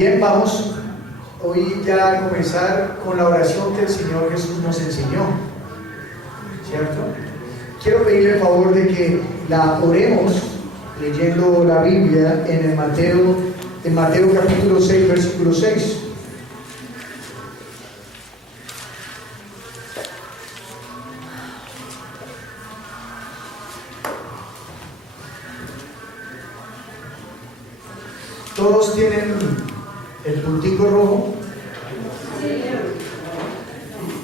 Bien, vamos hoy ya a comenzar con la oración que el Señor Jesús nos enseñó, ¿cierto? Quiero pedirle el favor de que la oremos leyendo la Biblia en Mateo capítulo 6, versículo 6. ¿Todos tienen el puntico rojo?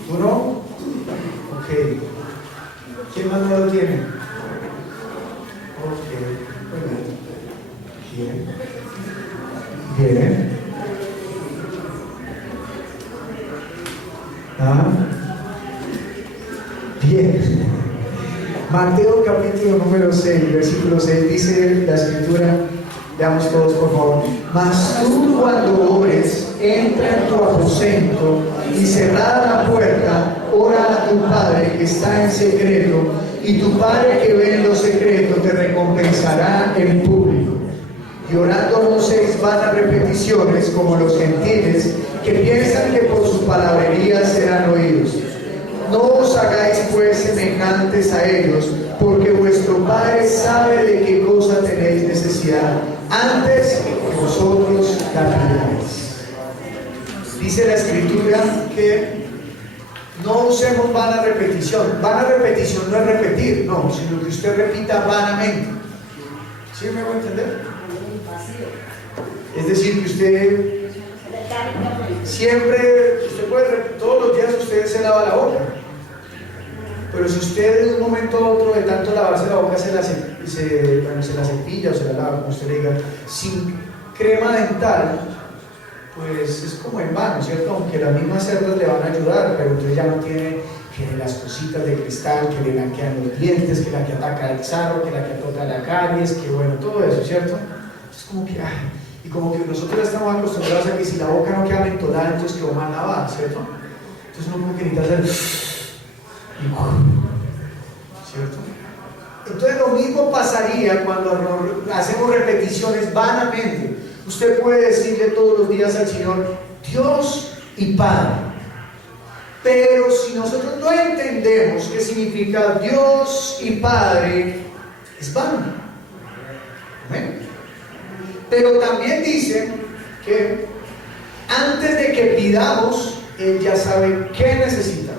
¿Tú no? Ok. ¿Quién más no lo tiene? Ok. Bien. Bien. Bien. Mateo capítulo número 6, versículo 6, dice la escritura. Veamos todos, por favor. Mas tú, cuando ores, entra en tu aposento y cerrada la puerta, ora a tu Padre que está en secreto, y tu Padre que ve en lo secreto te recompensará en público. Y orando no seis vanas repeticiones como los gentiles, que piensan que por sus palabrerías serán oídos. No os hagáis pues semejantes a ellos, porque vuestro Padre sabe de qué cosa tenéis necesidad, antes que vosotros la pidáis. Dice la Escritura que no usemos vana repetición. Vana repetición no es repetir, no, sino que usted repita vanamente. ¿Sí me voy a entender? Es decir, que usted siempre, todos los días usted se lava la boca. Pero si usted de un momento a otro, de tanto lavarse la boca, se la cepilla o se la lava, como usted le diga, sin crema dental, pues es como en vano, ¿cierto? Aunque las mismas cerdas le van a ayudar, pero entonces ya no tiene que las cositas de cristal que le blanquean los dientes, que la que ataca el sarro, que la que toca la caries, que bueno, todo eso, ¿cierto? Es como que, y como que nosotros estamos acostumbrados a que si la boca no queda mentolada, entonces quedó mal lavada, ¿cierto? Entonces uno como que necesita hacer... ¿cierto? Entonces lo mismo pasaría cuando hacemos repeticiones vanamente. Usted puede decirle todos los días al Señor, Dios y Padre. Pero si nosotros no entendemos qué significa Dios y Padre, es vano. ¿Amén? Pero también dice que antes de que pidamos, Él ya sabe qué necesitamos.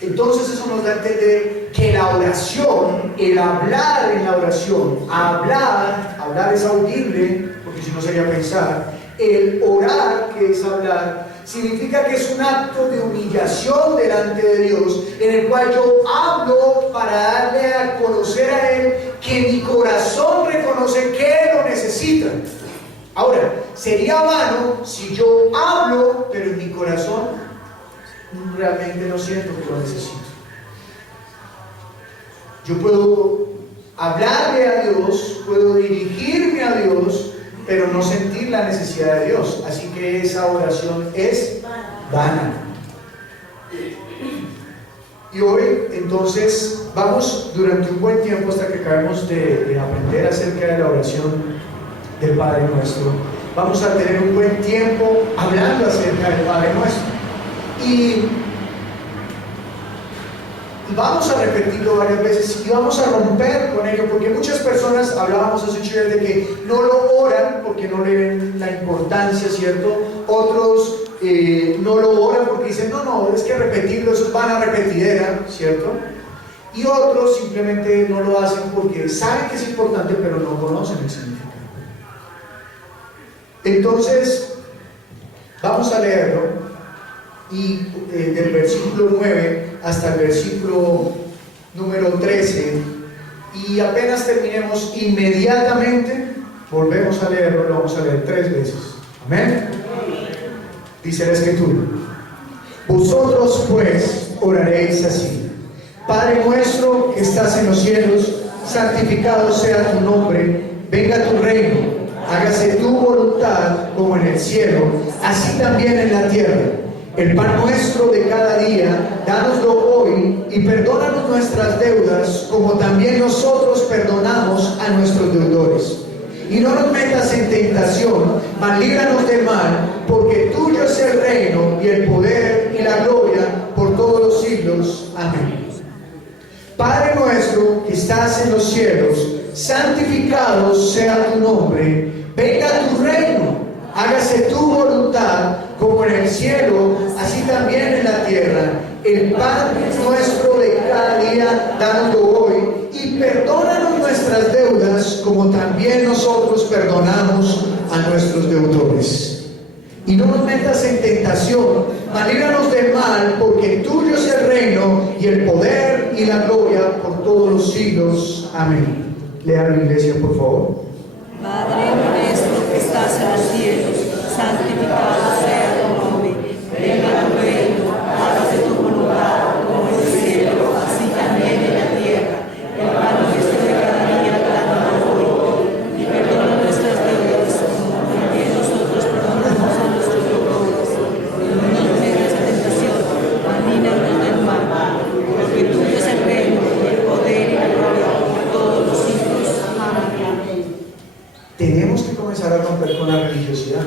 Entonces eso nos da a entender que la oración, el hablar en la oración, hablar es audible, porque si no sería pensar, el orar, que es hablar, significa que es un acto de humillación delante de Dios, en el cual yo hablo para darle a conocer a Él que mi corazón reconoce que lo necesita. Ahora, sería vano si yo hablo, pero en mi corazón realmente no siento que lo necesito. Yo puedo hablarle a Dios, puedo dirigirme a Dios, pero no sentir la necesidad de Dios. Así que esa oración es vana. Y hoy, entonces, vamos durante un buen tiempo hasta que acabemos de aprender acerca de la oración del Padre Nuestro. Vamos a tener un buen tiempo hablando acerca del Padre Nuestro. Y vamos a repetirlo varias veces y vamos a romper con ello, porque muchas personas, hablábamos hace 8 días de que no lo oran porque no le ven la importancia, ¿cierto? Otros no lo oran porque dicen, no, es que repetirlo, eso es vana repetidera, ¿cierto? Y otros simplemente no lo hacen porque saben que es importante, pero no conocen el significado. Entonces, vamos a leerlo. Y del versículo 9 hasta el versículo número 13, y apenas terminemos, inmediatamente volvemos a leerlo. Lo vamos a leer 3 veces. Amén. Dice la Escritura: vosotros pues oraréis así: Padre nuestro que estás en los cielos, santificado sea tu nombre, venga tu reino, hágase tu voluntad como en el cielo, así también en la tierra. El pan nuestro de cada día, dánoslo hoy, y perdónanos nuestras deudas, como también nosotros perdonamos a nuestros deudores. Y no nos metas en tentación, mas líbranos del mal, porque tuyo es el reino y el poder y la gloria por todos los siglos. Amén. Padre nuestro que estás en los cielos, santificado sea tu nombre, venga tu reino, hágase tu voluntad como en el cielo, así también en la tierra. El pan nuestro de cada día, dánoslo hoy, y perdónanos nuestras deudas, como también nosotros perdonamos a nuestros deudores. Y no nos metas en tentación, mas líbranos del mal, porque tuyo es el reino, y el poder y la gloria por todos los siglos. Amén. Lea la iglesia, por favor. Padre nuestro que estás en los cielos, santificado sea tu nombre. Venga tu reino, hágase tu voluntad, como en el cielo, así también en la tierra. El pan nuestro de cada día, dánoslo hoy, y perdona nuestras deudas, como también nosotros perdonamos a nuestros deudores. Y no nos metas en tentación, mas líbranos del mal, porque tuyo es el reino, el poder y la gloria por todos los siglos. Amén. Tenemos que comenzar a romper con la religiosidad.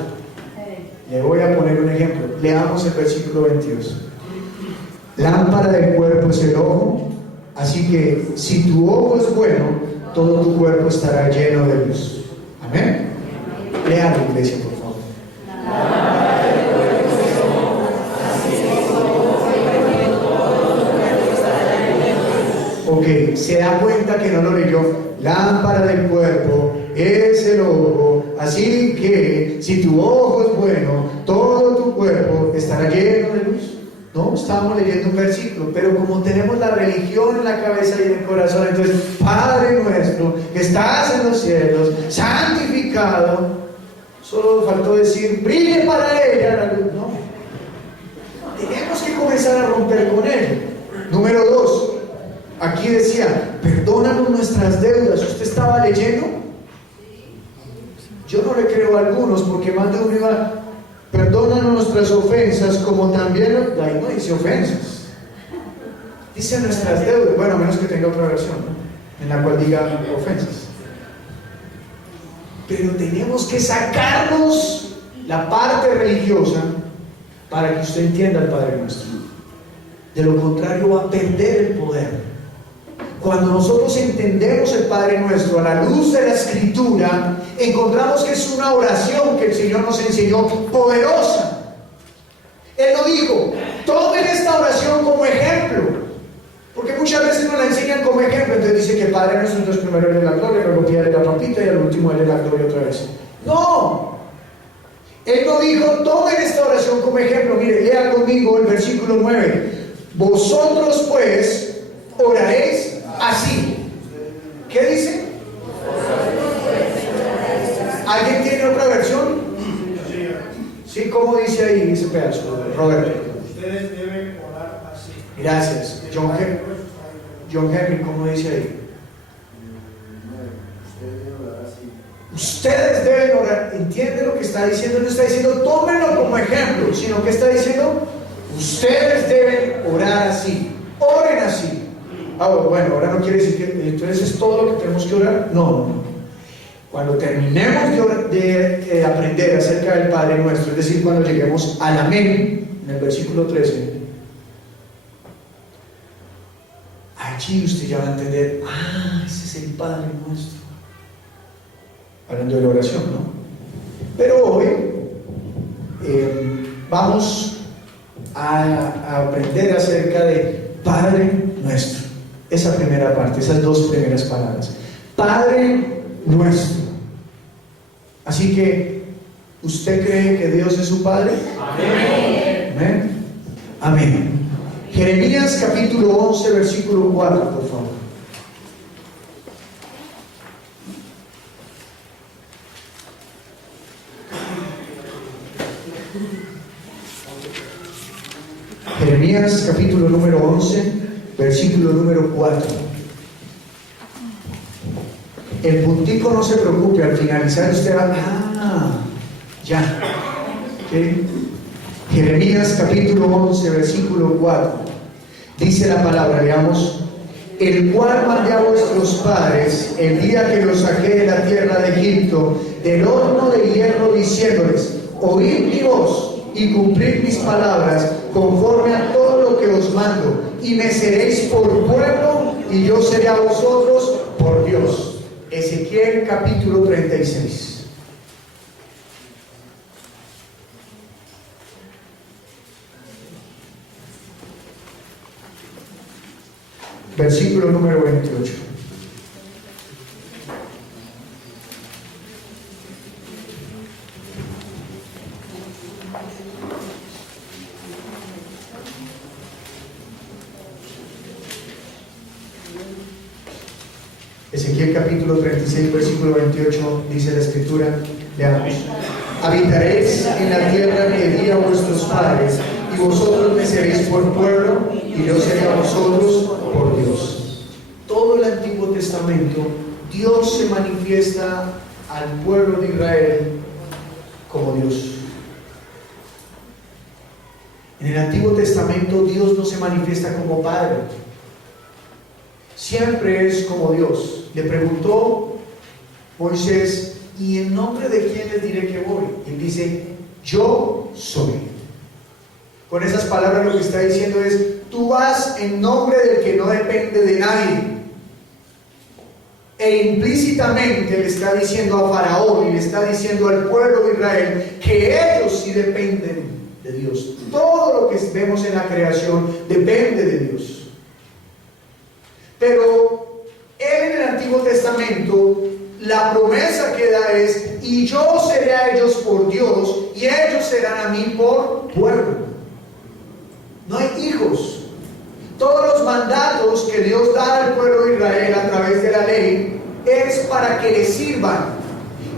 Le voy a poner un ejemplo. Leamos el versículo 22. Lámpara del cuerpo es el ojo, así que si tu ojo es bueno, todo tu cuerpo estará lleno de luz. Amén. Lea la iglesia, por favor. Ok, se da cuenta que no lo leyó. Lámpara del cuerpo es el ojo, así que si tu ojo es bueno, todo tu cuerpo estará lleno de luz. No, estábamos leyendo un versículo, pero como tenemos la religión en la cabeza y en el corazón, entonces, Padre nuestro que estás en los cielos, santificado, solo faltó decir, brille para ella la luz. No, tenemos que comenzar a romper con él. Número 2, aquí decía, perdónanos nuestras deudas. ¿Usted estaba leyendo? Yo no le creo a algunos, porque más de uno iba, perdónanos nuestras ofensas, como también, ahí no dice ofensas, dice nuestras deudas. Bueno, a menos que tenga otra versión, ¿no?, en la cual diga ofensas. Pero tenemos que sacarnos la parte religiosa para que usted entienda el Padre Nuestro. De lo contrario, va a perder el poder. Cuando nosotros entendemos el Padre Nuestro a la luz de la Escritura, encontramos que es una oración que el Señor nos enseñó, poderosa. Él no dijo, tomen esta oración como ejemplo, porque muchas veces nos la enseñan como ejemplo. Entonces dice que Padre Nuestro, entonces primero le la gloria, luego pídale la papita y al último le la gloria otra vez. No, Él no dijo, tomen esta oración como ejemplo. Mire, lea conmigo el versículo 9. Vosotros pues oraréis así. ¿Qué dice? ¿Alguien tiene otra versión? Sí, ¿cómo dice ahí ese pedazo, Roberto? Ustedes deben orar así. Gracias. John Henry, ¿cómo dice ahí? Ustedes deben orar. ¿Entiende lo que está diciendo? No está diciendo tómenlo como ejemplo, sino que está diciendo ustedes deben orar así. Oren así. Bueno, ahora no quiere decir que entonces es todo lo que tenemos que orar. No. Cuando terminemos de aprender acerca del Padre Nuestro, es decir, cuando lleguemos al amén, en el versículo 13, allí usted ya va a entender, ese es el Padre Nuestro. Hablando de la oración, ¿no? Pero hoy vamos a aprender acerca de Padre Nuestro. Esa primera parte, esas dos primeras palabras. Padre Nuestro. Así que, ¿usted cree que Dios es su Padre? Amén. Amén. Amén. Jeremías capítulo 11, versículo 4, por favor. Jeremías capítulo número 11, versículo número 4. El puntico no se preocupe, al finalizar usted va, ya. ¿Okay? Jeremías capítulo 11, versículo 4. Dice la palabra, leamos, el cual mandé a vuestros padres el día que los saqué de la tierra de Egipto, del horno de hierro, diciéndoles: oíd mi voz y cumplid mis palabras, conforme a todo lo que os mando, y me seréis por pueblo, y yo seré a vosotros por Dios. Ezequiel capítulo 36. Versículo número 28. Ezequiel capítulo 36, versículo 28, dice la escritura, leamos: habitaréis en la tierra que di a vuestros padres, y vosotros me seréis por pueblo, y yo seré a vosotros por Dios. Todo el Antiguo Testamento, Dios se manifiesta al pueblo de Israel como Dios. En el Antiguo Testamento, Dios no se manifiesta como Padre, siempre es como Dios. Le preguntó Moisés: ¿y en nombre de quién les diré que voy? Y él dice: yo soy. Con esas palabras lo que está diciendo es: tú vas en nombre del que no depende de nadie. E implícitamente le está diciendo a Faraón y le está diciendo al pueblo de Israel que ellos sí dependen de Dios. Todo lo que vemos en la creación depende de Dios. Pero en el Antiguo Testamento la promesa que da es: y yo seré a ellos por Dios, y ellos serán a mí por pueblo. No hay hijos. Todos los mandatos que Dios da al pueblo de Israel a través de la ley es para que le sirvan.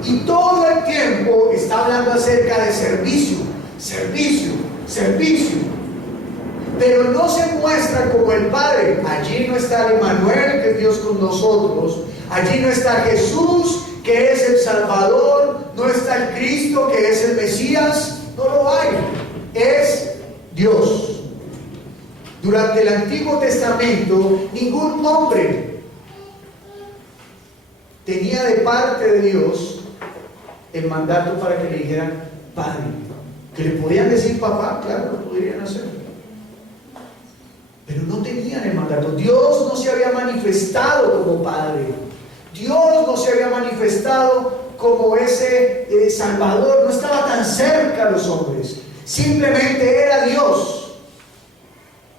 Y todo el tiempo está hablando acerca de servicio, servicio, servicio. Pero no se muestra como el Padre. Allí no está Emmanuel, que es Dios con nosotros. Allí no está Jesús, que es el Salvador. No está el Cristo, que es el Mesías. No lo hay. Es Dios. Durante el Antiguo Testamento, ningún hombre tenía de parte de Dios el mandato para que le dijeran Padre. Que le podían decir papá, claro, lo podrían hacer, pero no tenían el mandato. Dios no se había manifestado como Padre. Dios no se había manifestado como ese Salvador. No estaba tan cerca a los hombres. Simplemente era Dios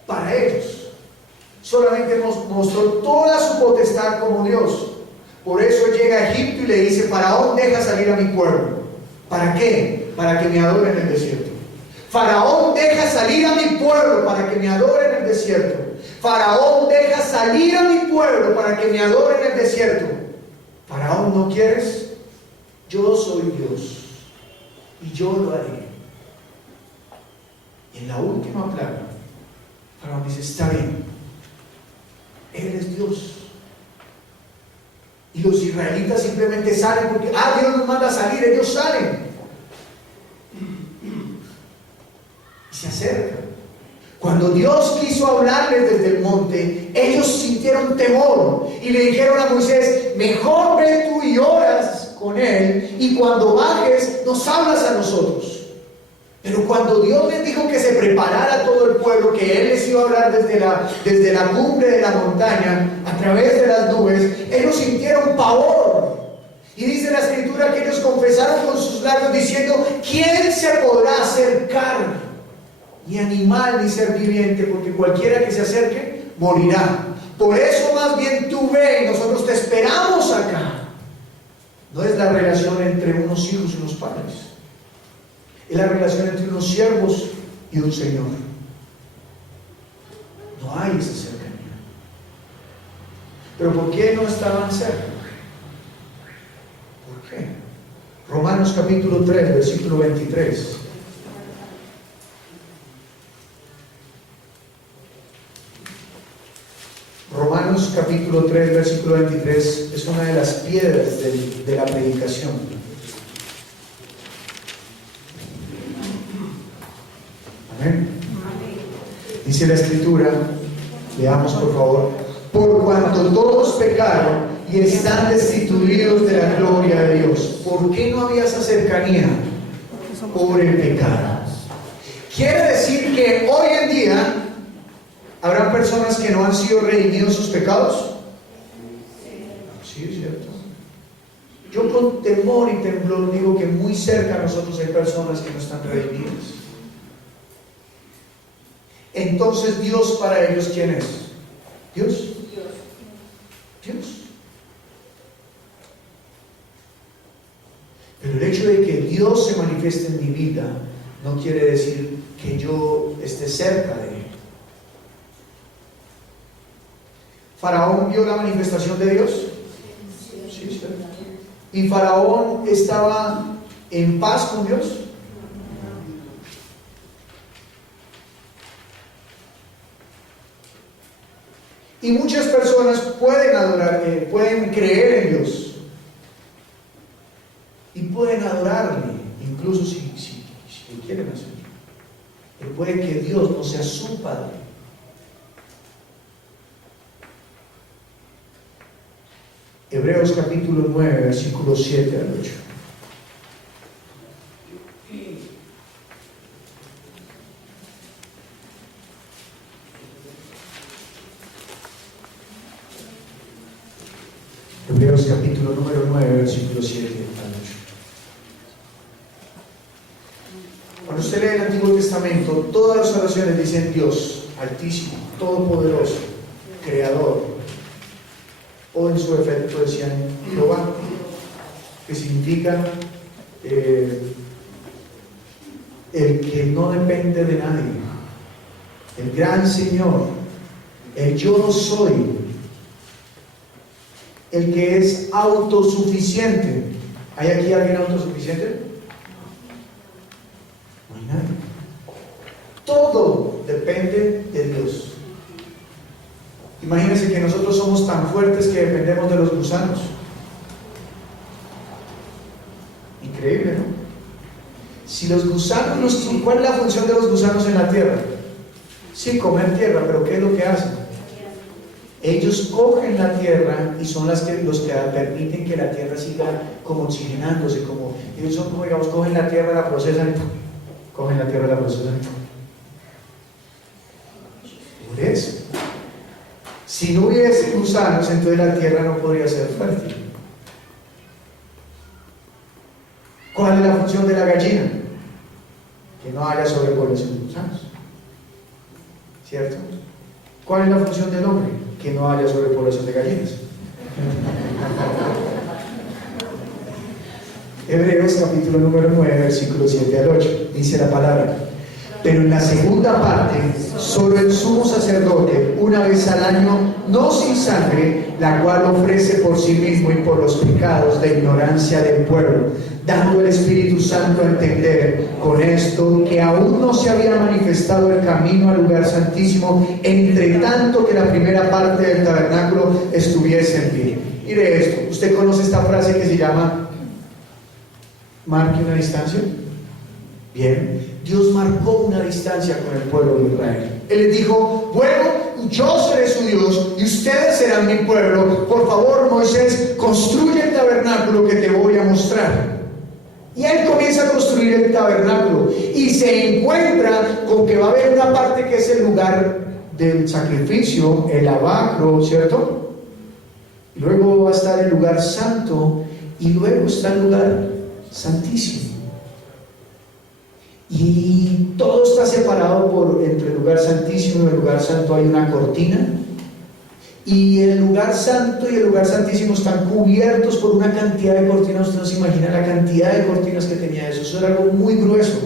para ellos. Solamente mostró toda su potestad como Dios. Por eso llega a Egipto y le dice: Faraón, deja salir a mi pueblo. ¿Para qué? Para que me adoren en el desierto. Faraón, deja salir a mi pueblo para que me adoren en el desierto. Faraón, deja salir a mi pueblo para que me adoren en el desierto. Faraón, ¿no quieres? Yo soy Dios y yo lo haré. Y en la última plaga, Faraón dice: está bien, Él es Dios. Y los israelitas simplemente salen porque Dios nos manda a salir. Ellos salen y se acercan. Cuando Dios quiso hablarles desde el monte, ellos sintieron temor y le dijeron a Moisés: mejor ve tú y oras con él, y cuando bajes nos hablas a nosotros. Pero cuando Dios les dijo que se preparara todo el pueblo, que Él les iba a hablar desde la cumbre de la montaña, a través de las nubes, ellos sintieron pavor. Y dice la Escritura que ellos confesaron con sus labios diciendo: ¿quién se podrá acercar? Ni animal ni ser viviente, porque cualquiera que se acerque morirá. Por eso más bien tú ve y nosotros te esperamos acá. No es la relación entre unos hijos y unos padres. Es la relación entre unos siervos y un Señor. No hay esa cercanía. ¿Pero por qué no estaban cerca? ¿Por qué? Romanos capítulo 3, versículo 23. Romanos capítulo 3, versículo 23 es una de las piedras de la predicación. Amén. Dice la Escritura, leamos por favor: por cuanto todos pecaron y están destituidos de la gloria de Dios. ¿Por qué no había esa cercanía? Por el pecado. Quiere decir que hoy en día habrá personas que no han sido redimidos sus pecados. Sí, es cierto. Yo con temor y temblor digo que muy cerca a nosotros hay personas que no están redimidas. Entonces, Dios para ellos, ¿quién es? Dios. Dios. Pero el hecho de que Dios se manifieste en mi vida no quiere decir que yo esté cerca de Él. ¿Faraón vio la manifestación de Dios? Sí, sí. ¿Y Faraón estaba en paz con Dios? Y muchas personas pueden adorar, pueden creer en Dios y pueden adorarle, incluso si quieren hacerlo. Pero puede que Dios no sea su Padre. Hebreos capítulo 9, versículos 7 al 8. Hebreos capítulo número 9, versículo 7 al 8. Cuando usted lee el Antiguo Testamento, todas las oraciones dicen Dios, Altísimo, Todopoderoso, Creador, o en su efecto decían Jehová, que significa el que no depende de nadie, el gran Señor, el yo soy, el que es autosuficiente. ¿Hay aquí alguien autosuficiente? No hay nadie. Todo depende de Dios. Imagínense que nosotros somos tan fuertes que dependemos de los gusanos. Increíble, ¿no? Si los gusanos, ¿cuál es la función de los gusanos en la tierra? Sí, comer tierra, pero ¿qué es lo que hacen? Ellos cogen la tierra y son los que permiten que la tierra siga como oxigenándose, ellos son como, digamos, cogen la tierra, la procesan y cogen la tierra, la procesan. Por eso, si no hubiese gusanos, entonces la tierra no podría ser fértil. ¿Cuál es la función de la gallina? Que no haya sobrepoblación de gusanos, ¿cierto? ¿Cuál es la función del hombre? Que no haya sobrepoblación de gallinas. Hebreos capítulo número 9, versículo 7 al 8, dice la palabra: pero en la segunda parte, solo el sumo sacerdote, una vez al año, no sin sangre, la cual ofrece por sí mismo y por los pecados de ignorancia del pueblo, dando el Espíritu Santo a entender con esto que aún no se había manifestado el camino al lugar santísimo, entre tanto que la primera parte del tabernáculo estuviese en pie. Mire esto, ¿usted conoce esta frase que se llama marque una distancia? Bien, Dios marcó una distancia con el pueblo de Israel. Él les dijo: bueno, yo seré su Dios y ustedes serán mi pueblo. Por favor, Moisés, construye el tabernáculo que te voy a mostrar. Y él comienza a construir el tabernáculo y se encuentra con que va a haber una parte que es el lugar del sacrificio, el lavacro, ¿cierto? Y luego va a estar el lugar santo y luego está el lugar santísimo. Y todo está separado entre el lugar santísimo y el lugar santo hay una cortina. Y el lugar santo y el lugar santísimo están cubiertos por una cantidad de cortinas. Usted no se imagina la cantidad de cortinas que tenía eso. Eso era algo muy grueso.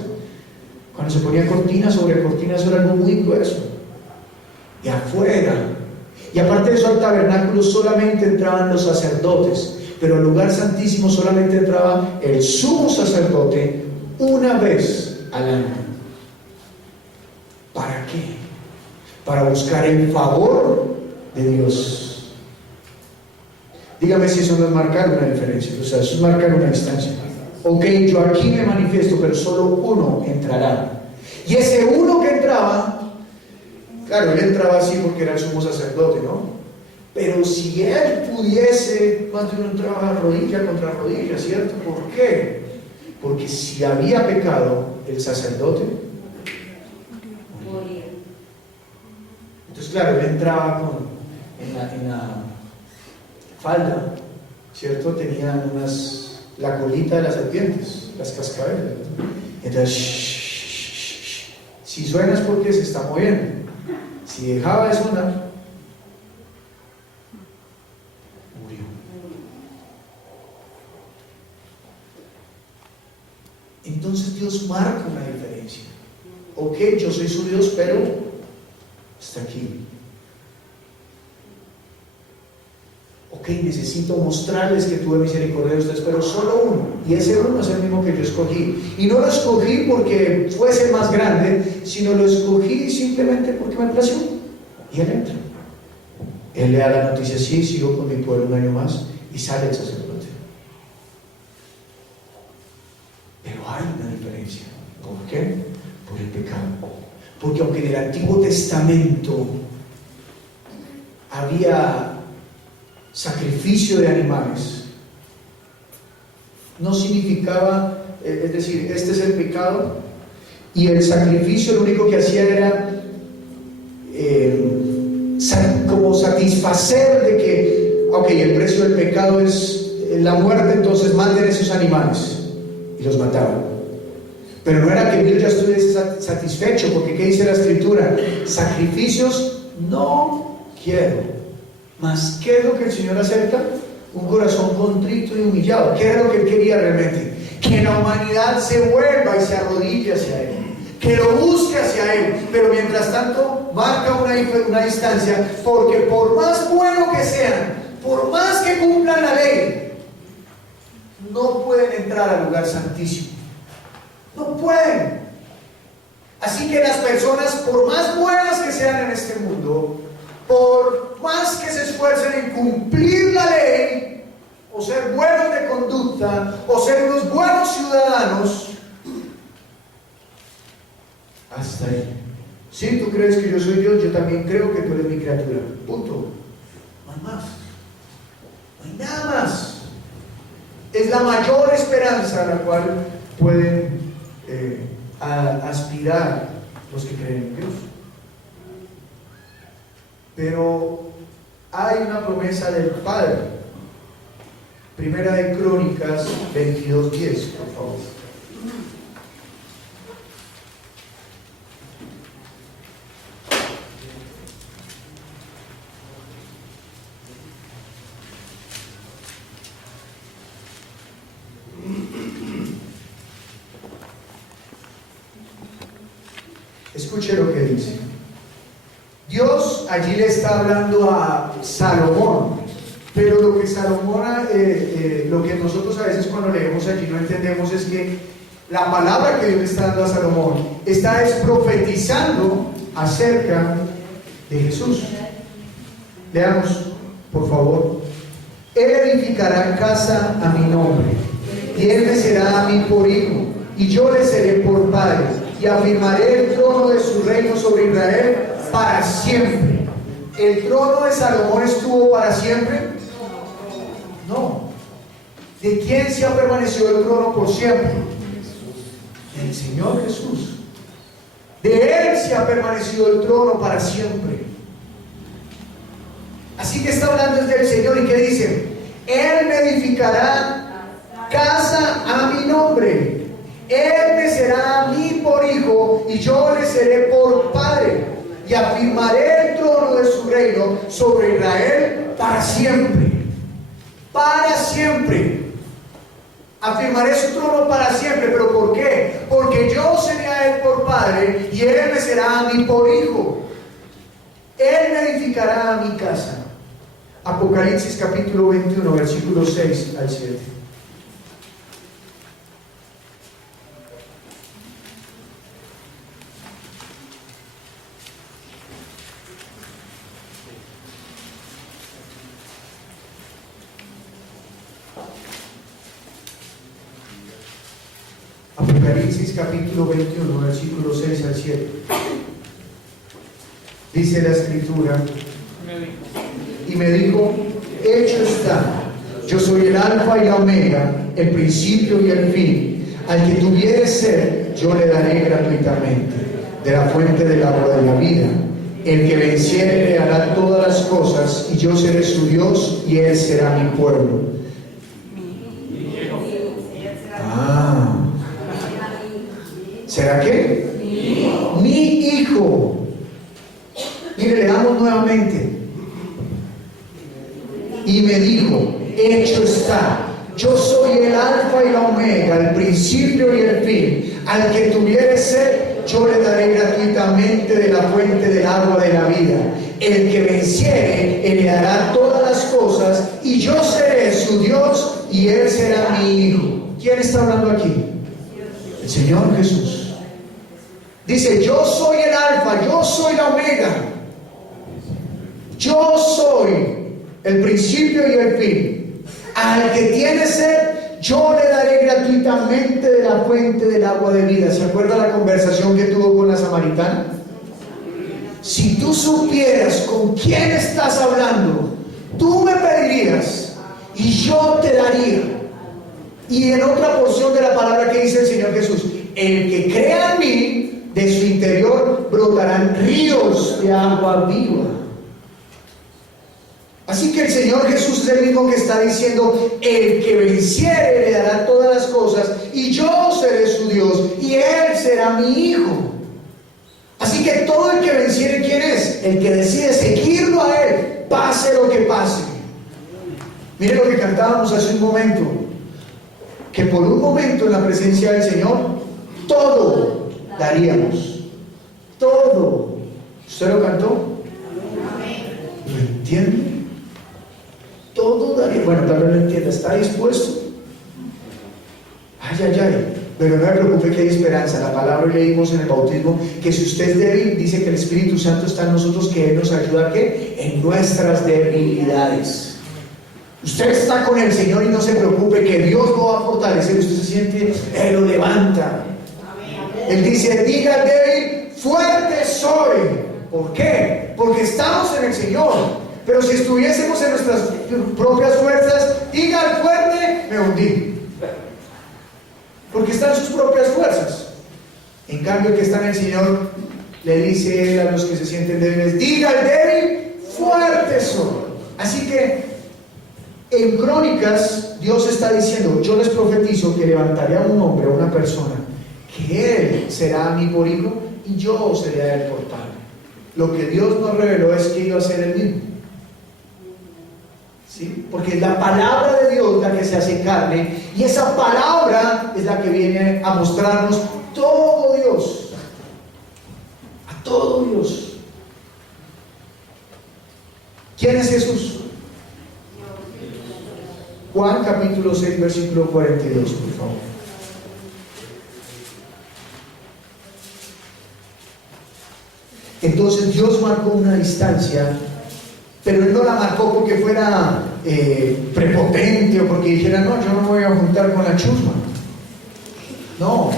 Cuando se ponía cortina sobre cortina, eso era algo muy grueso. Y afuera. Y aparte de eso, al tabernáculo solamente entraban los sacerdotes. Pero al lugar santísimo solamente entraba el sumo sacerdote una vez al año. ¿Para qué? Para buscar el favor de Dios. Dígame si eso no es marcar una diferencia. O sea, eso es marcar una distancia. Ok, yo aquí me manifiesto, pero solo uno entrará. Y ese uno que entraba, claro, él entraba así porque era el sumo sacerdote, ¿no? Pero si él pudiese, más de uno trabaja rodilla contra rodilla, ¿cierto? ¿Por qué? Porque si había pecado, el sacerdote moría. Entonces, claro, él entraba en la falda, ¿cierto? Tenía la colita de las serpientes, las cascabeles. Entonces, si suena es porque se está moviendo. Si dejaba de sonar, murió. Entonces Dios marca una diferencia. Ok, yo soy su Dios, pero está aquí. Ok, necesito mostrarles que tuve misericordia de ustedes, pero solo uno, y ese uno es el mismo que yo escogí. Y no lo escogí porque fuese más grande, sino lo escogí simplemente porque me plació. Y él entra. Él le da la noticia: sí, sigo con mi pueblo un año más, y sale el sacerdote. Pero hay una diferencia. ¿Por qué? Por el pecado. Porque aunque en el Antiguo Testamento había sacrificio de animales, no significaba, es decir, este es el pecado, y el sacrificio lo único que hacía era como satisfacer de que, ok, el precio del pecado es la muerte, entonces maten esos animales, y los mataban. Pero no era que Dios ya estuviese satisfecho, porque ¿qué dice la Escritura? Sacrificios no quiero. Mas, ¿qué es lo que el Señor acepta? Un corazón contrito y humillado. ¿Qué es lo que Él quería realmente? Que la humanidad se vuelva y se arrodille hacia Él, que lo busque hacia Él. Pero mientras tanto marca una distancia, porque por más bueno que sean, por más que cumplan la ley, no pueden entrar al lugar santísimo. No pueden. Así que las personas, por más buenas que sean en este mundo, por más que se esfuercen en cumplir la ley, o ser buenos de conducta, o ser unos buenos ciudadanos, hasta ahí. Si tú crees que yo soy Dios, yo también creo que tú eres mi criatura. Punto. No hay más. No hay nada más. Es la mayor esperanza a la cual pueden aspirar los que creen en Dios. Pero hay una promesa del Padre. Primera de Crónicas 22:10, por favor. Escuche lo que dice. Dios allí le está hablando a Salomón, pero lo que Salomón, lo que nosotros a veces cuando leemos allí no entendemos es que la palabra que Dios le está dando a Salomón está profetizando acerca de Jesús. Leamos, por favor. Él edificará casa a mi nombre, y él me será a mí por hijo, y yo le seré por padre, y afirmaré el trono de su reino sobre Israel para siempre. ¿El trono de Salomón estuvo para siempre? No. ¿De quién se ha permanecido el trono por siempre? Del Señor Jesús. De Él se ha permanecido el trono para siempre. Así que está hablando desde el Señor. ¿Y qué dice? Él me edificará casa a mi nombre. Él me será a mí por hijo, y yo le seré por padre, y afirmaré el trono de su reino sobre Israel para siempre. Para siempre. Afirmaré su trono para siempre. ¿Pero por qué? Porque yo seré a él por padre, y él me será a mí por hijo. Él me edificará a mi casa. Apocalipsis capítulo 21, versículos 6 al 7. Apocalipsis capítulo 21, versículos 6 al 7. Dice la Escritura: y y me dijo, hecho está, yo soy el alfa y la omega, el principio y el fin. Al que tuviere sed, yo le daré gratuitamente de la fuente del agua de la vida. El que venciere le hará todas las cosas, y yo seré su Dios, y él será mi pueblo. ¿Será qué? Mi hijo. Mire, le damos nuevamente. Y me dijo, hecho está, yo soy el alfa y la omega, el principio y el fin. Al que tuviere sed, yo le daré gratuitamente de la fuente del agua de la vida. El que venciere heredará todas las cosas, y yo seré su Dios, y él será mi hijo. ¿Quién está hablando aquí? El Señor Jesús. Dice, yo soy el alfa, yo soy la omega. Yo soy el principio y el fin. Al que tiene sed, yo le daré gratuitamente de la fuente del agua de vida. ¿Se acuerda la conversación que tuvo con la samaritana? Si tú supieras con quién estás hablando, tú me pedirías y yo te daría. Y en otra porción de la palabra que dice el Señor Jesús, el que crea en mí, de su interior brotarán ríos de agua viva. Así que el Señor Jesús es el mismo que está diciendo, el que venciere le dará todas las cosas, y yo seré su Dios, y él será mi hijo. Así que todo el que venciere, ¿quién es? El que decide seguirlo a él, pase lo que pase. Mire lo que cantábamos hace un momento, que por un momento en la presencia del Señor, todo daríamos. Todo. ¿Usted lo cantó? ¿Lo entiende? Todo daría. Bueno, tal vez lo entienda. ¿Está dispuesto? Ay, ay, ay. Pero no me preocupe que hay esperanza. La palabra leímos en el bautismo que si usted es débil, dice que el Espíritu Santo está en nosotros, que Él nos ayuda, ¿qué? En nuestras debilidades. Usted está con el Señor y no se preocupe, que Dios lo va a fortalecer. Usted se siente, Él lo levanta. Él dice, diga al débil, fuerte soy. ¿Por qué? Porque estamos en el Señor. Pero si estuviésemos en nuestras propias fuerzas, diga al fuerte, me hundí. Porque está en sus propias fuerzas. En cambio, el que está en el Señor, le dice Él a los que se sienten débiles, diga al débil, fuerte soy. Así que en Crónicas, Dios está diciendo, yo les profetizo que levantaré a un hombre, a una persona, que él será mi por hijo y yo seré él por padre. Lo que Dios nos reveló es que iba a ser el mismo. ¿Sí? Porque es la palabra de Dios la que se hace carne, y esa palabra es la que viene a mostrarnos todo Dios. A todo Dios. ¿Quién es Jesús? Juan capítulo 6, versículo 42, por favor. Entonces Dios marcó una distancia, pero Él no la marcó porque fuera prepotente o porque dijera, no, yo no me voy a juntar con la chusma. No,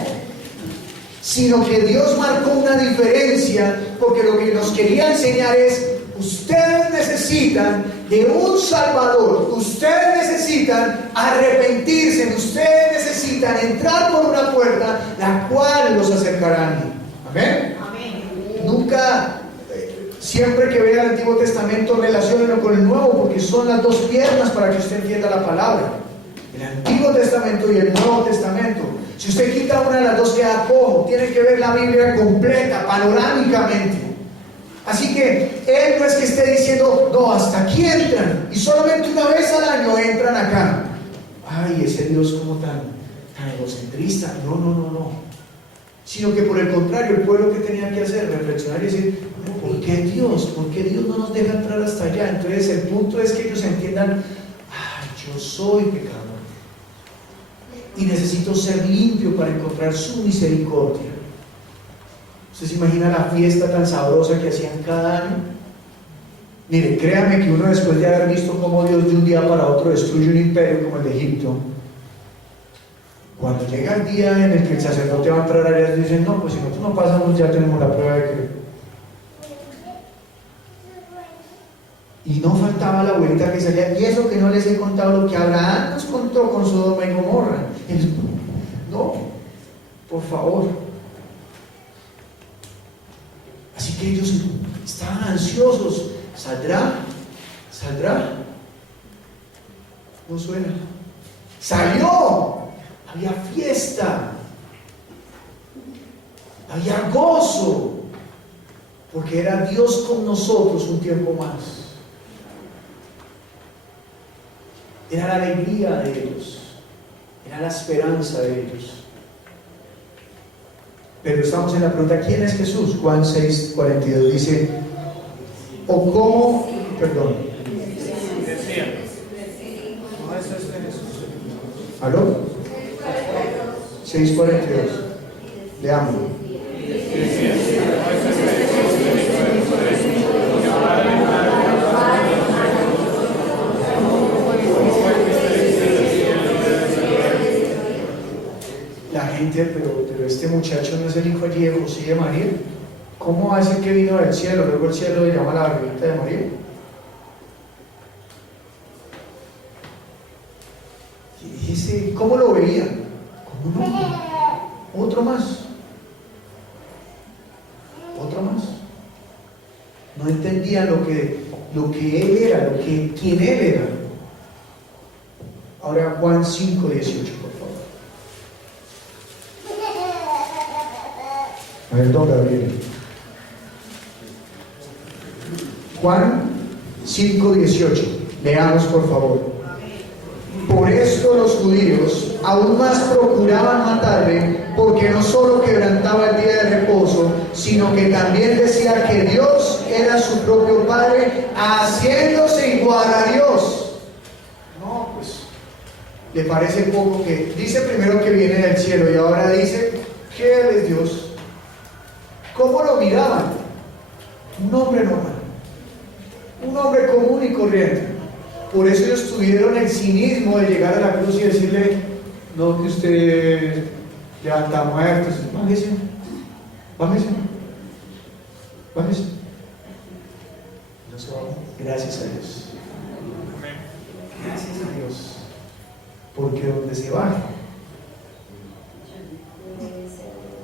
sino que Dios marcó una diferencia porque lo que nos quería enseñar es, ustedes necesitan de un Salvador, ustedes necesitan arrepentirse, ustedes necesitan entrar por una puerta la cual los acercará a mí. Amén. Nunca, siempre que vea el Antiguo Testamento, relaciónenlo con el Nuevo, porque son las dos piernas para que usted entienda la palabra. El Antiguo Testamento y el Nuevo Testamento. Si usted quita una de las dos, queda cojo. Tiene que ver la Biblia completa, panorámicamente. Así que Él no es que esté diciendo, no, hasta aquí entran, y solamente una vez al año entran acá. Ay, ese Dios como tan egocentrista. No. Sino que por el contrario, el pueblo que tenía que hacer, reflexionar y decir, ¿por qué Dios no nos deja entrar hasta allá? Entonces el punto es que ellos entiendan, yo soy pecador y necesito ser limpio para encontrar su misericordia. ¿Usted se imagina la fiesta tan sabrosa que hacían cada año? Mire, créame que uno, después de haber visto cómo Dios de un día para otro destruye un imperio como el de Egipto, cuando llega el día en el que el sacerdote va a entrar allá, dicen, no, pues si nosotros no pasamos, ya tenemos la prueba de que... Y no faltaba la abuelita que salía, y eso que no les he contado lo que Abraham nos contó con Sodoma y Gomorra. Y ellos, no, por favor. Así que ellos estaban ansiosos. ¿Saldrá? ¿Saldrá? No suena. ¡Salió! Había fiesta. Había gozo. Porque era Dios con nosotros un tiempo más. Era la alegría de ellos. Era la esperanza de ellos. Pero estamos en la pregunta, ¿quién es Jesús? Juan 6:42 dice, o cómo, perdón. Decía. No es este Jesús. ¿Aló? 6:42. Leámoslo. La gente, pero este muchacho no es el hijo de José y de María. ¿Cómo va a decir que vino del cielo? Luego el cielo le llama la barriguita de María. Y dice, ¿cómo lo veían? Como un hombre. Otro más. Otro más. No entendían lo que él era, quién él era. Ahora Juan 5:18, por favor. A ver, don Gabriel. Juan 5:18. Leamos, por favor. Por esto los judíos aún más procuraban matarle, porque no solo quebrantaba el día de reposo, sino que también decía que Dios era su propio Padre, haciéndose igual a Dios. No, pues, le parece poco que dice primero que viene del cielo y ahora dice que Él es Dios. ¿Cómo lo miraban? Un hombre normal, un hombre común y corriente. Por eso ellos tuvieron el cinismo de llegar a la cruz y decirle, no, que usted levanta muertos, bájese, bájese, bájese. No se bajó. Gracias a Dios. Gracias a Dios. Porque donde se baja,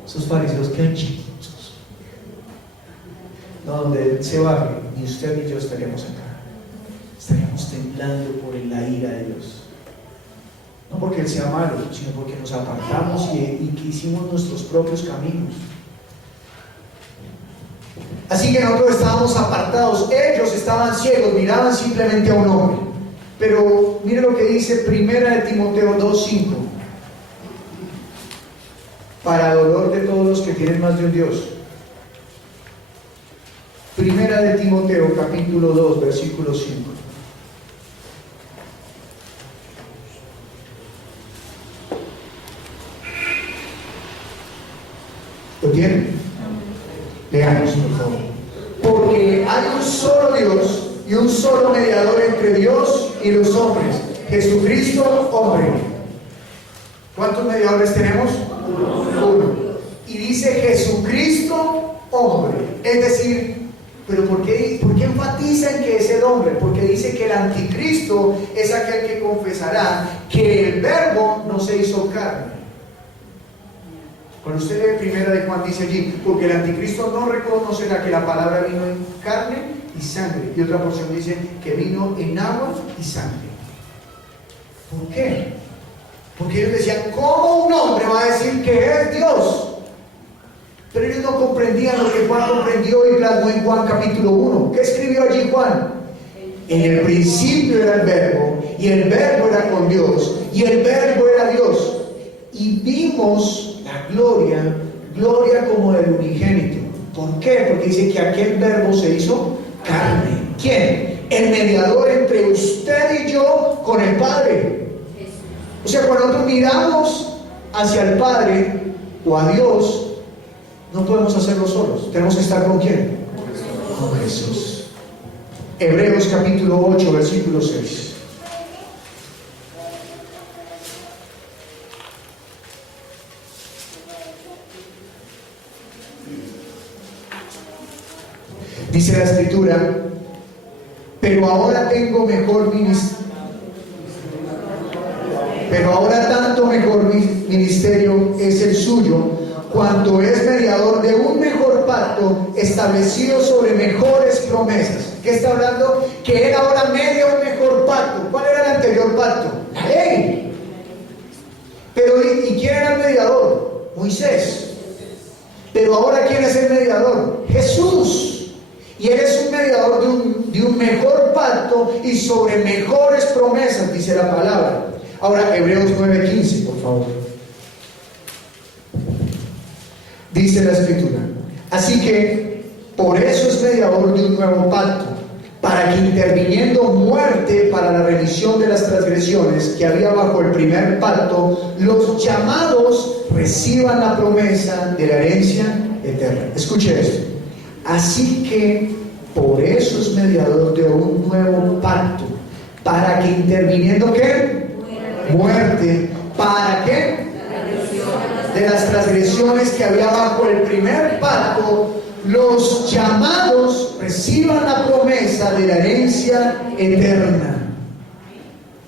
esos fariseos quedan chiquitos. No, donde Él se baje, ni usted ni yo estaríamos acá. Estaríamos temblando por la ira de Dios. No porque Él sea malo, sino porque nos apartamos y que hicimos nuestros propios caminos. Así que nosotros estábamos apartados, ellos estaban ciegos, miraban simplemente a un hombre. Pero mire lo que dice 1 Timoteo 2:5. Para dolor de todos los que tienen más de un Dios. 1 Timoteo capítulo 2, versículo 5. ¿Lo tienen? Leamos, por favor. Porque hay un solo Dios y un solo mediador entre Dios y los hombres, Jesucristo, hombre. ¿Cuántos mediadores tenemos? Uno. Y dice Jesucristo, hombre. Es decir, pero ¿por qué enfatiza en que es el hombre? Porque dice que el anticristo es aquel que confesará que el verbo no se hizo carne. Cuando usted lee primera de Juan dice allí, porque el anticristo no reconocerá que la palabra vino en carne y sangre. Y otra porción dice que vino en agua y sangre. ¿Por qué? Porque ellos decían, ¿cómo un hombre va a decir que es Dios? Pero ellos no comprendían lo que Juan comprendió y plasmó en Juan capítulo 1. ¿Qué escribió allí Juan? En el principio era el verbo, y el verbo era con Dios, y el verbo era Dios. Y vimos la gloria como del unigénito. ¿Por qué? Porque dice que aquel verbo se hizo carne. ¿Quién? El mediador entre usted y yo con el Padre. O sea, cuando nosotros miramos hacia el Padre o a Dios, no podemos hacerlo solos. Tenemos que estar ¿con quién? Con Jesús. Hebreos capítulo 8, versículo 6. Dice la Escritura, pero ahora tengo mejor ministerio. Pero ahora tanto mejor ministerio es el suyo, cuanto es mediador de un mejor pacto establecido sobre mejores promesas. ¿Qué está hablando? Que él ahora media un mejor pacto. ¿Cuál era el anterior pacto? La ley. Pero ¿y quién era el mediador? Moisés. Pero ahora ¿quién es el mediador? Jesús. Y él es un mediador de un mejor pacto y sobre mejores promesas, dice la palabra. Ahora, Hebreos 9:15, por favor. Dice la Escritura: así que por eso es mediador de un nuevo pacto, para que interviniendo muerte para la remisión de las transgresiones que había bajo el primer pacto, los llamados reciban la promesa de la herencia eterna. Escuche esto. Así que por eso es mediador de un nuevo pacto, para que interviniendo ¿qué? Muerte. ¿Para qué? De las transgresiones que había bajo el primer pacto, los llamados reciban la promesa de la herencia eterna.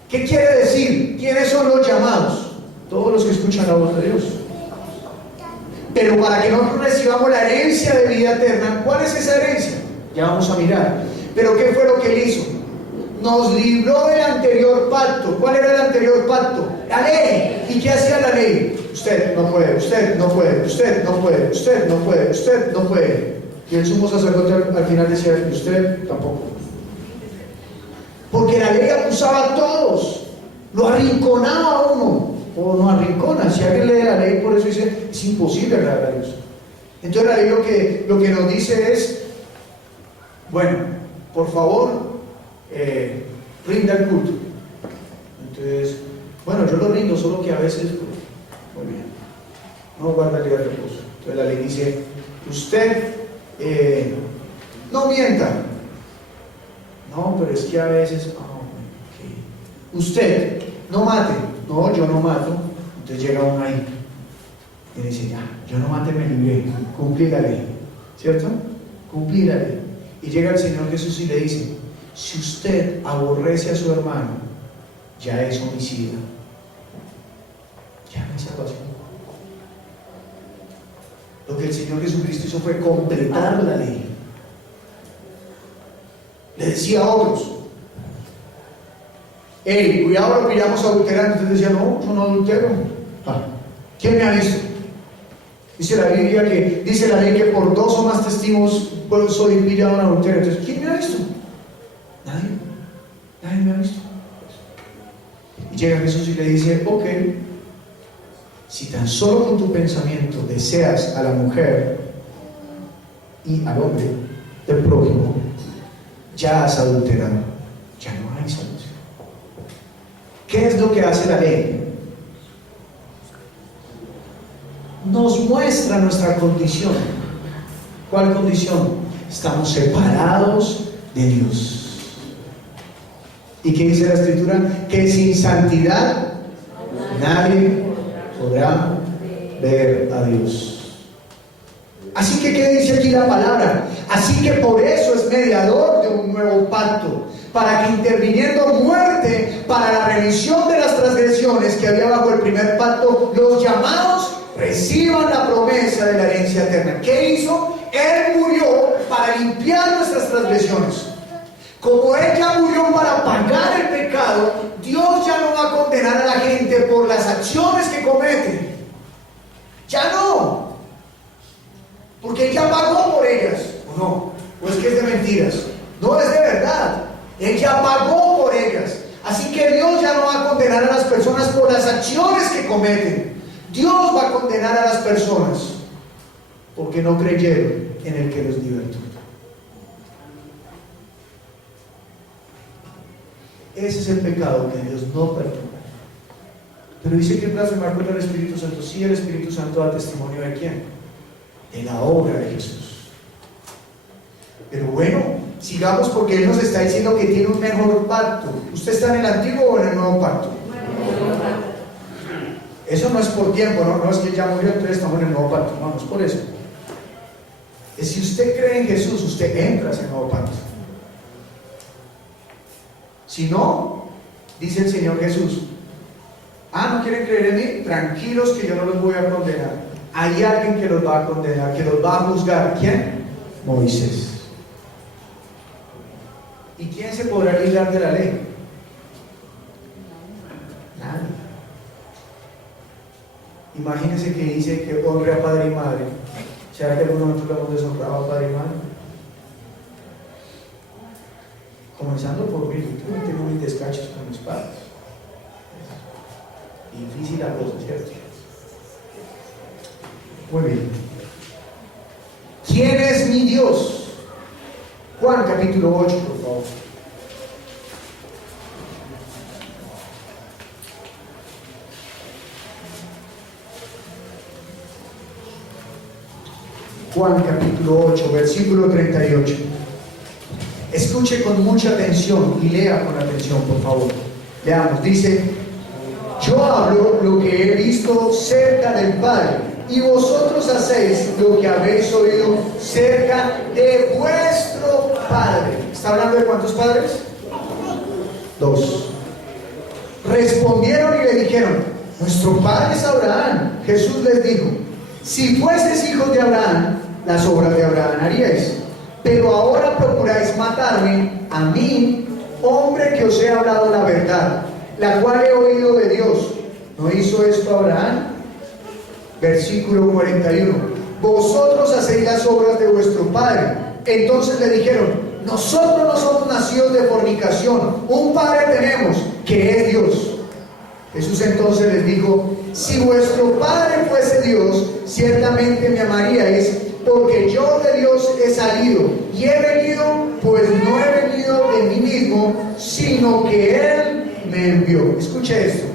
¿Qué quiere decir? ¿Quiénes son los llamados? Todos los que escuchan la voz de Dios. Pero para que nosotros recibamos la herencia de vida eterna, ¿cuál es esa herencia? Ya vamos a mirar. Pero ¿qué fue lo que él hizo? Nos libró del anterior pacto. ¿Cuál era el anterior pacto? La ley. ¿Y qué hacía la ley? Usted no puede, usted no puede, usted no puede, usted no puede, usted no puede. Y el sumo sacerdote al final decía: usted tampoco. Porque la ley acusaba a todos, lo arrinconaba a uno, o no arrincona. Si alguien lee la ley, por eso dice: es imposible agradar a Dios. Entonces la ley lo que nos dice es: bueno, por favor, rinda el culto. Entonces, bueno, yo lo rindo, solo que a veces, muy bien, no guarda el día de reposo. Entonces la ley dice: usted no mienta. No, pero es que a veces, okay. Usted no mate. No, yo no mato. Entonces llega uno ahí y dice: ya, yo no mate, me libré, cumplí la ley, ¿cierto? Cumplí la ley. Y llega el Señor Jesús y le dice: si usted aborrece a su hermano, ya es homicida. Ya no hay salvación. Lo que el Señor Jesucristo hizo fue completar la ley. Le decía a otros: hey, cuidado, lo pillamos adulterando. Entonces decía: no, yo no adultero. ¿Quién me ha visto? Dice la Biblia que, dice la ley que por 2 o más testigos soy pillado en adulterio. Entonces, ¿quién me ha visto? Nadie. Nadie me ha visto. Y llega Jesús y le dice: ok, si tan solo con tu pensamiento deseas a la mujer y al hombre del prójimo, ya has adulterado, ya no hay salvación. ¿Qué es lo que hace la ley? Nos muestra nuestra condición. ¿Cuál condición? Estamos separados de Dios. ¿Y qué dice la Escritura? Que sin santidad nadie podrá ver a Dios. Así que, ¿qué dice aquí la palabra? Así que por eso es mediador de un nuevo pacto, para que interviniendo muerte para la remisión de las transgresiones que había bajo el primer pacto, los llamados reciban la promesa de la herencia eterna. ¿Qué hizo? Él murió para limpiar nuestras transgresiones. Como Él ya murió para pagar el pecado, Dios ya no va a condenar a la gente por las acciones que comete. Ya no. Porque Él ya pagó por ellas. ¿O no? ¿O es que es de mentiras? No, es de verdad. Él ya pagó por ellas. Así que Dios ya no va a condenar a las personas por las acciones que cometen. Dios va a condenar a las personas porque no creyeron en el que los libertó. Ese es el pecado que Dios no perdona. Pero dice que blasfemar contra el Espíritu Santo. Sí, el Espíritu Santo da testimonio ¿de quién? De la obra de Jesús. Pero bueno, sigamos, porque Él nos está diciendo que tiene un mejor pacto. ¿Usted está en el antiguo o en el nuevo pacto? Eso no es por tiempo, no es que ya murió, entonces estamos en el nuevo pacto. No es por eso. Es si usted cree en Jesús, usted entra a ese nuevo pacto. Si no, dice el Señor Jesús, ¿no quieren creer en mí? Tranquilos que yo no los voy a condenar. Hay alguien que los va a condenar, que los va a juzgar. ¿Quién? Moisés. ¿Y quién se podrá librar de la ley? Nadie. Imagínense que dice que honre a padre y madre. ¿Será que algunos de nosotros lo hemos deshonrado a padre y madre? Comenzando por mí, yo tengo mis descachos con mis padres. Difícil la cosa, ¿cierto? Muy bien. ¿Quién es mi Dios? Juan capítulo 8, por favor. Juan capítulo 8, versículo 38. Escuche con mucha atención y lea con atención, por favor. Leamos, dice: yo hablo lo que he visto cerca del Padre, y vosotros hacéis lo que habéis oído cerca de vuestro Padre. ¿Está hablando de cuántos padres? 2. Respondieron y le dijeron: nuestro padre es Abraham. Jesús les dijo: si fueseis hijos de Abraham, las obras de Abraham haríais. Pero ahora procuráis matarme a mí, hombre que os he hablado la verdad, la cual he oído de Dios. ¿No hizo esto Abraham? Versículo 41. Vosotros hacéis las obras de vuestro padre. Entonces le dijeron: nosotros no somos nacidos de fornicación, un padre tenemos, que es Dios. Jesús entonces les dijo: si vuestro padre fuese Dios, ciertamente me amaríais, porque yo de Dios he salido y he venido, pues no he venido de mí mismo, sino que Él me envió. Escuche esto.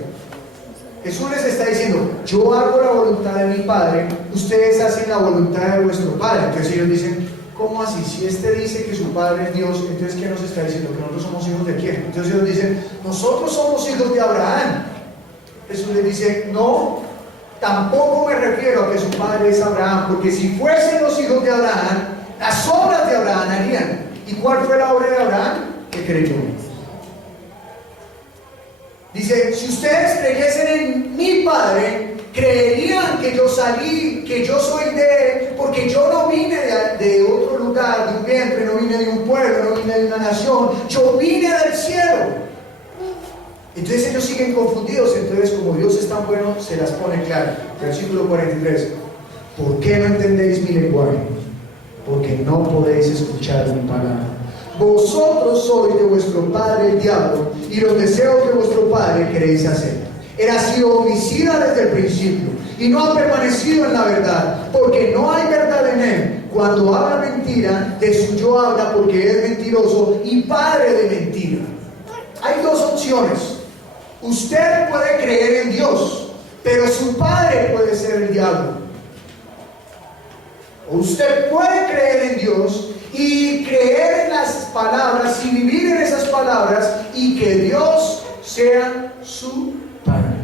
Jesús les está diciendo: yo hago la voluntad de mi Padre, ustedes hacen la voluntad de vuestro Padre. Entonces ellos dicen: ¿cómo así? Si este dice que su Padre es Dios, entonces ¿qué nos está diciendo? ¿Que nosotros somos hijos de quién? Entonces ellos dicen: nosotros somos hijos de Abraham. Jesús les dice: no, tampoco me refiero a que su padre es Abraham, porque si fuesen los hijos de Abraham, las obras de Abraham harían. ¿Y cuál fue la obra de Abraham? Que creyó. Dice: si ustedes creyesen en mi Padre, creerían que yo salí, que yo soy de Él, porque yo no vine de otro lugar, de un vientre, no vine de un pueblo, no vine de una nación, yo vine del cielo. Entonces ellos siguen confundidos. Entonces, como Dios es tan bueno, se las pone claras. Versículo 43. ¿Por qué no entendéis mi lenguaje? Porque no podéis escuchar mi palabra. Vosotros sois de vuestro padre el diablo, y los deseos de vuestro padre queréis hacer. Él ha sido homicida desde el principio, y no ha permanecido en la verdad, porque no hay verdad en él. Cuando habla mentira, de suyo habla, porque es mentiroso y padre de mentira. Hay dos opciones. Usted puede creer en Dios, pero su padre puede ser el diablo. O usted puede creer en Dios y creer en las palabras y vivir en esas palabras, y que Dios sea su Padre.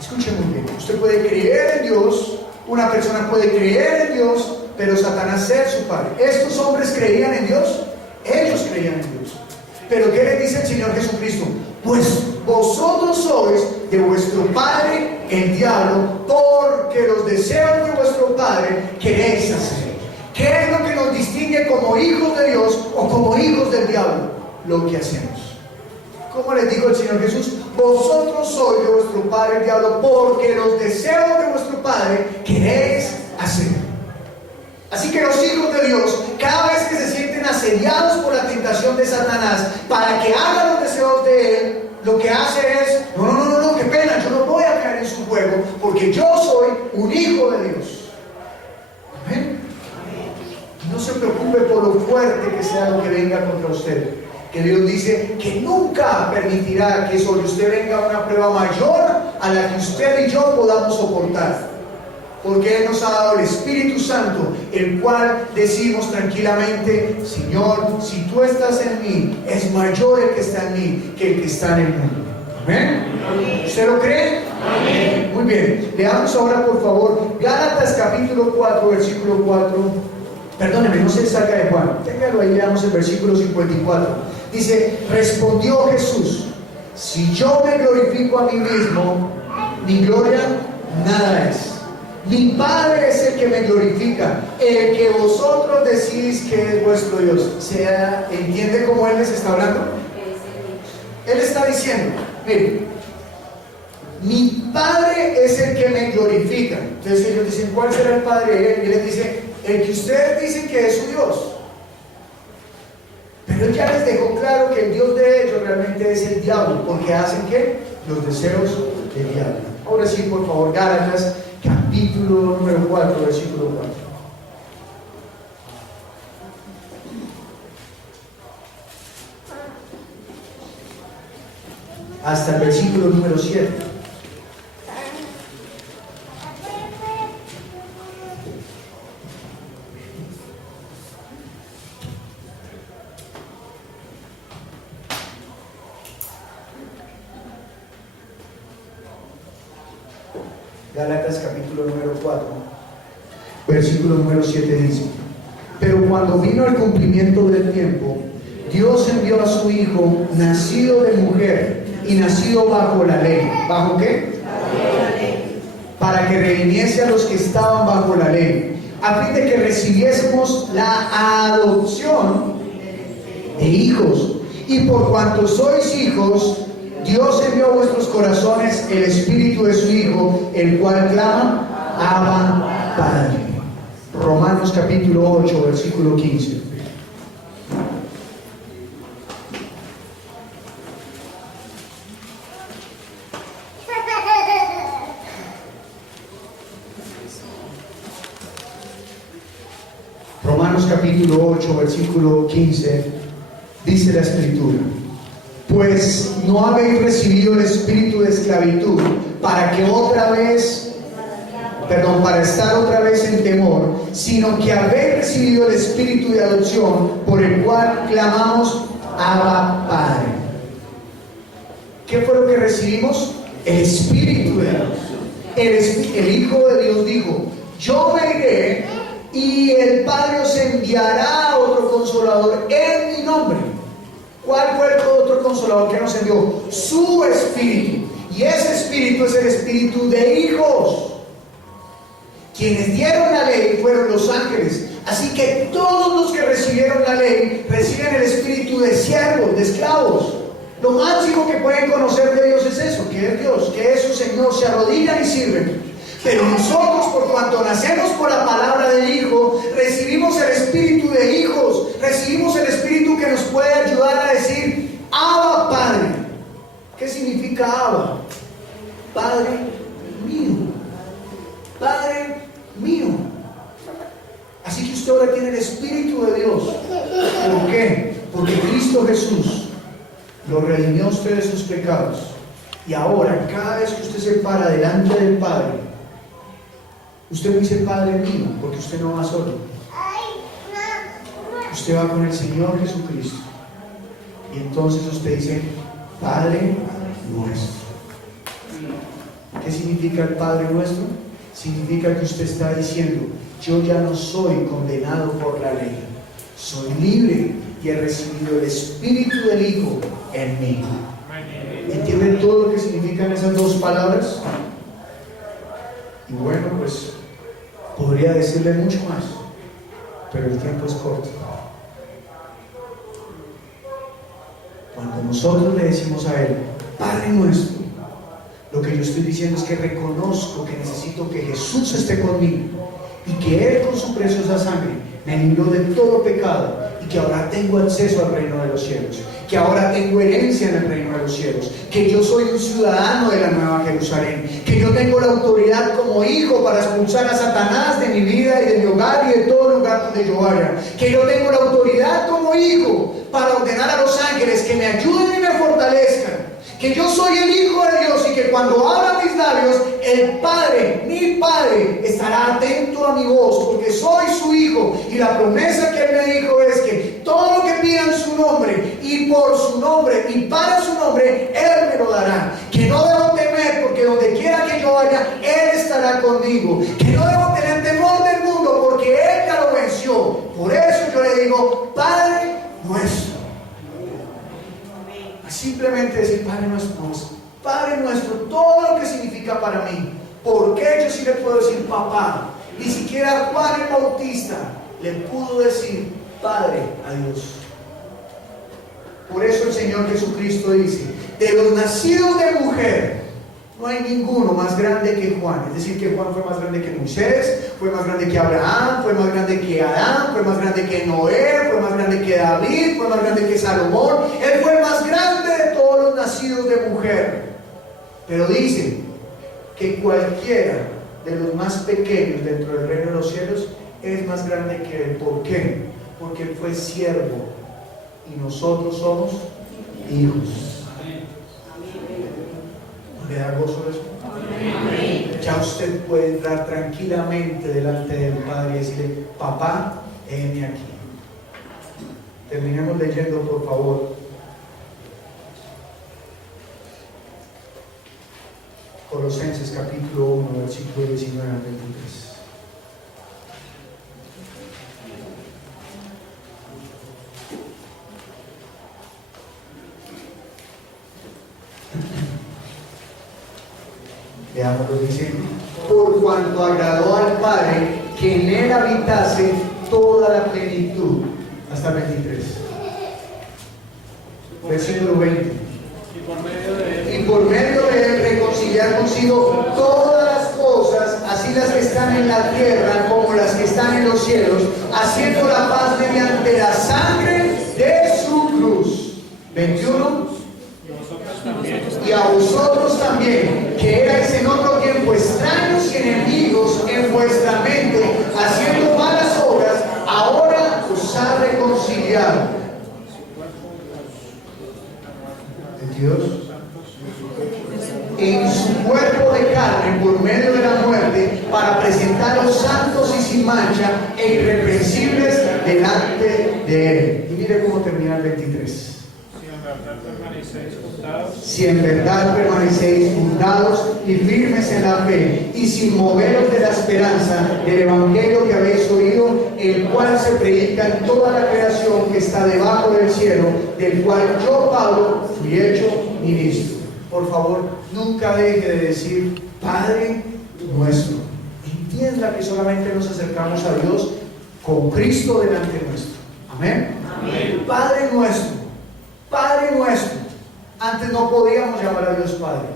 Escuche muy bien. Usted puede creer en Dios, una persona puede creer en Dios, pero Satanás ser su padre. ¿Estos hombres creían en Dios? Ellos creían en Dios. Pero ¿qué le dice el Señor Jesucristo? Pues vosotros sois de vuestro padre el diablo, porque los deseos de vuestro padre queréis hacer. ¿Qué es lo que nos distingue como hijos de Dios o como hijos del diablo? Lo que hacemos. ¿Cómo les dijo el Señor Jesús? Vosotros sois de vuestro padre el diablo, porque los deseos de vuestro padre queréis hacer. Así que los hijos de Dios, cada vez que se sienten asediados por la tentación de Satanás para que hagan los deseos de él, lo que hace es: no, qué pena, yo no voy a caer en su juego, porque yo soy un hijo de Dios. Amén. No se preocupe por lo fuerte que sea lo que venga contra usted, que Dios dice que nunca permitirá que sobre usted venga una prueba mayor a la que usted y yo podamos soportar. Porque Él nos ha dado el Espíritu Santo, el cual decimos tranquilamente: Señor, si tú estás en mí, es mayor el que está en mí que el que está en el mundo. ¿Amén? ¿Usted lo cree? Amén. Muy bien. Leamos ahora, por favor, Gálatas capítulo 4, versículo 4. Perdóneme, no se saca de Juan. Téngalo ahí, leamos el versículo 54. Dice, respondió Jesús: si yo me glorifico a mí mismo, mi gloria nada es. Mi Padre es el que me glorifica, el que vosotros decís que es vuestro Dios. ¿Entiende cómo Él les está hablando? Él está diciendo, miren, mi Padre es el que me glorifica. Entonces ellos dicen, ¿cuál será el Padre de Él? Y Él les dice, el que ustedes dicen que es su Dios. Pero Él ya les dejó claro que el Dios de ellos realmente es el diablo, porque hacen ¿qué? Los deseos del diablo. Ahora sí, por favor, Gálatas, capítulo número 4, versículo 4. Hasta el versículo número 7. Gálatas capítulo número 4, versículo número 7 dice: pero cuando vino el cumplimiento del tiempo, Dios envió a su Hijo, nacido de mujer y nacido bajo la ley. ¿Bajo qué? La ley. Para que redimiese a los que estaban bajo la ley, a fin de que recibiésemos la adopción de hijos. Y por cuanto sois hijos, Dios envió a vuestros corazones el Espíritu de su Hijo, el cual clama, Abba, Padre. Romanos capítulo 8, versículo 15. Romanos capítulo 8, versículo 15, dice la Escritura: pues no habéis recibido el espíritu de esclavitud para estar otra vez en temor, sino que habéis recibido el espíritu de adopción, por el cual clamamos, Abba, Padre. ¿Qué fue lo que recibimos? El espíritu de adopción. El Hijo de Dios dijo: yo me iré y el Padre os enviará otro consolador en mi nombre. ¿Cuál fue el otro consolador que nos envió? Su Espíritu. Y ese Espíritu es el Espíritu de hijos. Quienes dieron la ley fueron los ángeles. Así que todos los que recibieron la ley reciben el Espíritu de siervos, de esclavos. Lo máximo que pueden conocer de Dios es eso, que es Dios, que es su Señor. Se arrodillan y sirven. Pero nosotros, por cuanto nacemos por la palabra del Hijo, recibimos el espíritu de hijos, recibimos el espíritu que nos puede ayudar a decir, Abba, Padre. ¿Qué significa Abba? Padre mío. Padre mío. Así que usted ahora tiene el espíritu de Dios. ¿Por qué? Porque Cristo Jesús lo redimió a usted de sus pecados. Y ahora, cada vez que usted se para delante del Padre, usted no dice Padre mío, porque usted no va solo. Usted va con el Señor Jesucristo. Y entonces usted dice Padre nuestro. ¿Qué significa el Padre nuestro? Significa que usted está diciendo: yo ya no soy condenado por la ley, soy libre y he recibido el Espíritu del Hijo en mí. ¿Entienden todo lo que significan esas dos palabras? Y bueno, pues podría decirle mucho más, pero el tiempo es corto. Cuando nosotros le decimos a Él, Padre nuestro, lo que yo estoy diciendo es que reconozco que necesito que Jesús esté conmigo y que Él con su preciosa sangre me libró de todo pecado y que ahora tengo acceso al reino de los cielos, que ahora tengo herencia en el reino de los cielos, que yo soy un ciudadano de la Nueva Jerusalén, que yo tengo la autoridad como hijo para expulsar a Satanás de mi vida y de mi hogar y de todo lugar donde yo vaya, que yo tengo la autoridad como hijo para ordenar a los ángeles que me ayuden y me fortalezcan, que yo soy el Hijo de Dios y que cuando abra mis labios, el Padre, mi Padre, estará atento a mi voz, porque soy su Hijo. Y la promesa que Él me dijo es que todo lo que pidan en su nombre y por su nombre y para su nombre, Él me lo dará. Que no debo temer, porque donde quiera que yo vaya, Él estará conmigo. Que no debo tener temor del mundo, porque Él ya lo venció. Por eso yo le digo, Padre nuestro. Padre nuestro, Padre nuestro, todo lo que significa para mí. ¿Por qué yo sí le puedo decir papá? Ni siquiera Juan el Bautista le pudo decir Padre a Dios. Por eso el Señor Jesucristo dice, de los nacidos de mujer, no hay ninguno más grande que Juan. Es decir, que Juan fue más grande que Moisés, fue más grande que Abraham, fue más grande que Adán, fue más grande que Noé, fue más grande que David, fue más grande que Salomón. Él fue el más grande de todos los nacidos de mujer. Pero dice que cualquiera de los más pequeños dentro del reino de los cielos es más grande que él. ¿Por qué? Porque él fue siervo y nosotros somos hijos. ¿No le da gozo eso? Ya usted puede entrar tranquilamente delante del Padre y decirle, papá, heme aquí. Terminemos leyendo, por favor. Colosenses capítulo 1, versículo 19 al 23. Veamos lo que dice: por cuanto agradó al Padre que en él habitase toda la plenitud. Hasta el 23. Versículo 20. Y por medio de él reconciliar consigo todas las cosas, así las que están en la tierra como las que están en los cielos, haciendo la paz mediante la sangre de su cruz. 21. Y a vosotros también, que erais en otro tiempo extraños y enemigos en vuestra mente, haciendo malas obras, ahora os ha reconciliado. 22. En su cuerpo de carne por medio de la muerte, para presentaros santos y sin mancha e irreprensibles delante de él. Y mire cómo termina el 23. Si en verdad permanecéis fundados y firmes en la fe, y sin moveros de la esperanza del evangelio que habéis oído, el cual se predica en toda la creación que está debajo del cielo, del cual yo, Pablo, fui hecho ministro. Por favor, nunca deje de decir Padre nuestro. Entienda que solamente nos acercamos a Dios con Cristo delante nuestro. Amén. Amén. Padre nuestro, Padre nuestro. Antes no podíamos llamar a Dios Padre.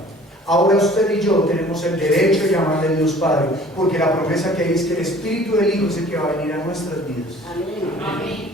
Ahora usted y yo tenemos el derecho de llamarle a Dios Padre, porque la promesa que hay es que el Espíritu del Hijo es el que va a venir a nuestras vidas. Amén.